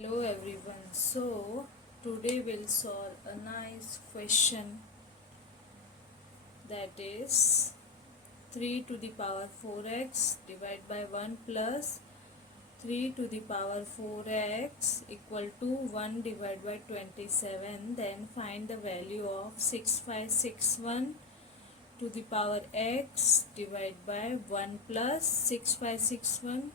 Hello everyone. So today we'll solve a nice question, that is 3 to the power 4x divided by 1 plus 3 to the power 4x equal to 1 divided by 27. Then find the value of 6561 to the power x divided by 1 plus 6561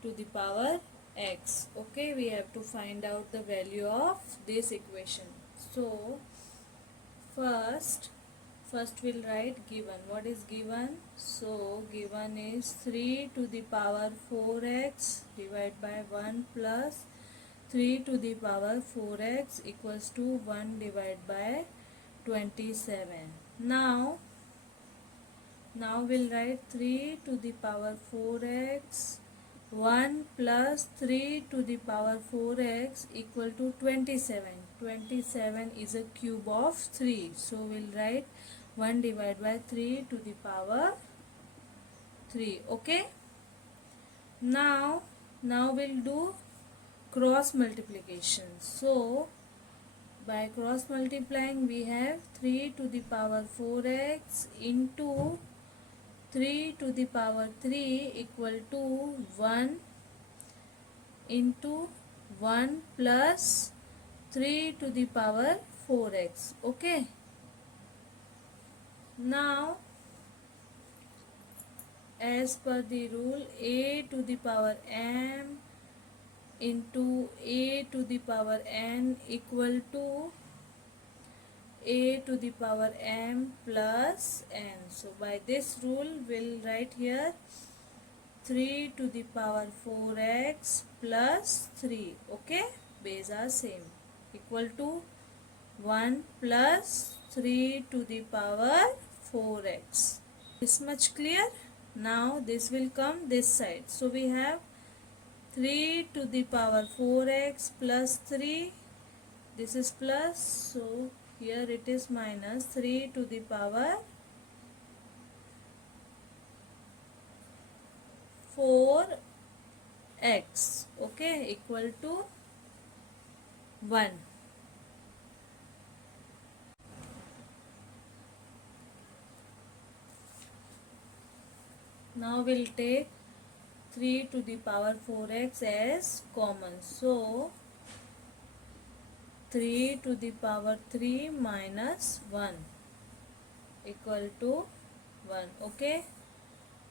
to the power x. Okay, we have to find out the value of this equation. So first we'll write given. What is given? So given is 3 to the power 4x divided by 1 plus 3 to the power 4x equals to 1 divided by 27. Now we'll write 3 to the power 4x 1 plus 3 to the power 4x equal to 27. 27 is a cube of 3. So we'll write 1 divided by 3 to the power 3. Okay. Now we'll do cross multiplication. So by cross multiplying we have 3 to the power 4x into 3 to the power 3 equal to 1 into 1 plus 3 to the power 4x. Okay. Now as per the rule, a to the power m into a to the power n equal to a to the power m plus n. So by this rule we'll write here 3 to the power 4x plus 3. Okay, base are same, equal to 1 plus 3 to the power 4x. This much clear? Now this will come this side. So we have 3 to the power 4x plus 3. This is plus, so here it is minus 3 to the power 4x. Okay, equal to 1. Now we'll take 3 to the power 4x as common. So 3 to the power 3 minus 1 equal to 1. Okay.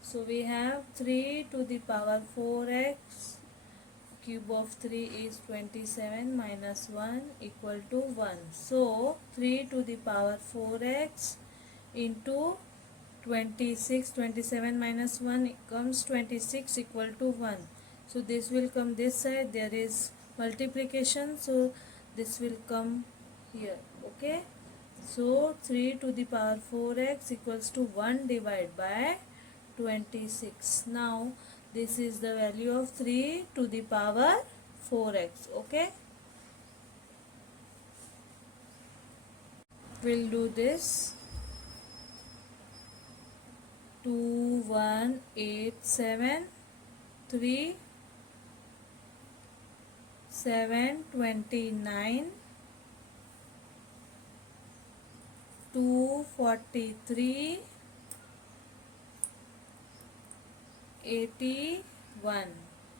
So we have 3 to the power 4x, cube of 3 is 27 minus 1 equal to 1. So 3 to the power 4x into 26, 27 minus 1 comes 26 equal to 1. So this will come this side, there is multiplication, so this will come here. Okay. So 3 to the power 4x equals to 1 divided by 26. Now this is the value of 3 to the power 4x. Okay. We'll do this. 2, 1, 8, 7, 3, 7, 29, 2, 43, 81.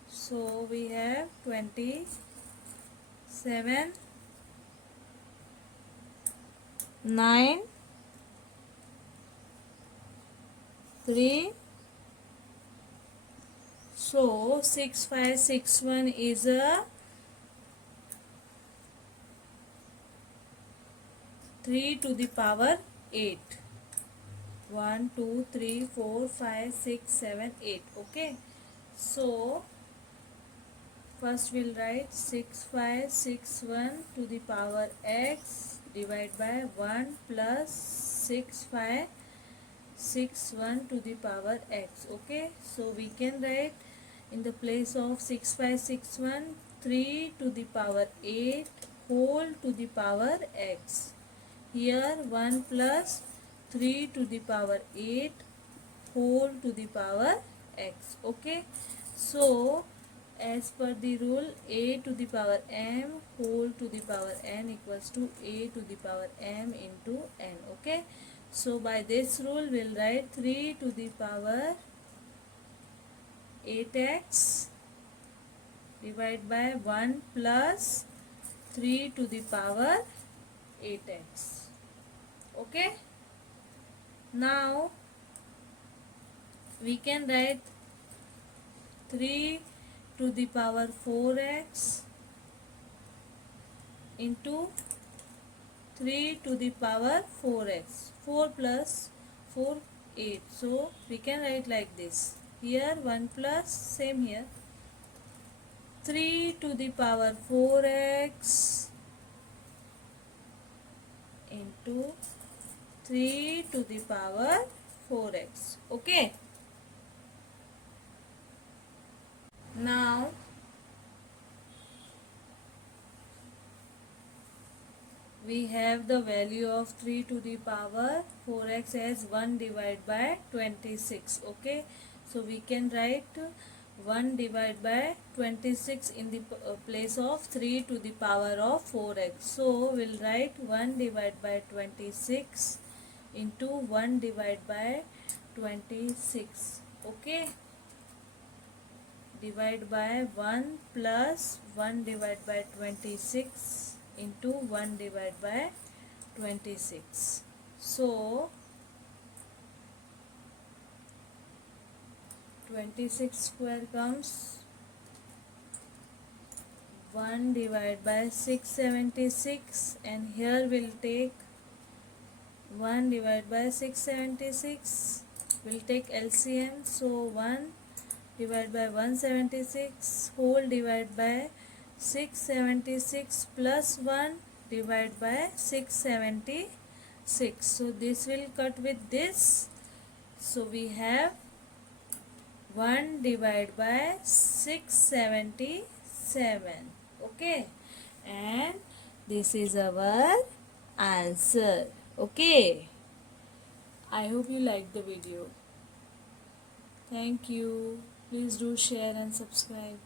So we have 27, 9, 3. So 6561 is a 3 to the power 8. 1, 2, 3, 4, 5, 6, 7, 8. Okay. So first we'll write 6561 to the power x divided by 1 plus 6561 to the power x. Okay. So we can write in the place of 6561 3 to the power 8 whole to the power x. Here 1 plus 3 to the power 8 whole to the power x. Okay. So as per the rule, a to the power m whole to the power n equals to a to the power m into n. Okay, so by this rule we'll write 3 to the power 8x divided by 1 plus 3 to the power 8x. Okay, now we can write 3 to the power 4x into 3 to the power 4x. 4 plus 4, 8. So we can write like this. Here 1 plus, same here. 3 to the power 4x into 3 to the power 4x. Okay. Now we have the value of 3 to the power 4x as 1 divided by 26. Okay, so we can write 1 divided by 26 in the place of 3 to the power of 4x. So we'll write 1 divided by 26 into 1 divided by 26. Okay, divide by 1 plus 1 divided by 26 into 1 divided by 26. So 26 square comes 1 divided by 676, and here we'll take 1 divided by 676. We'll take LCM, so 1 divided by 176 whole divided by 676 plus 1 divided by 676. So this will cut with this. So we have 1 divided by 677. Okay, and this is our answer. Okay, I hope you liked the video. Thank you. Please do share and subscribe.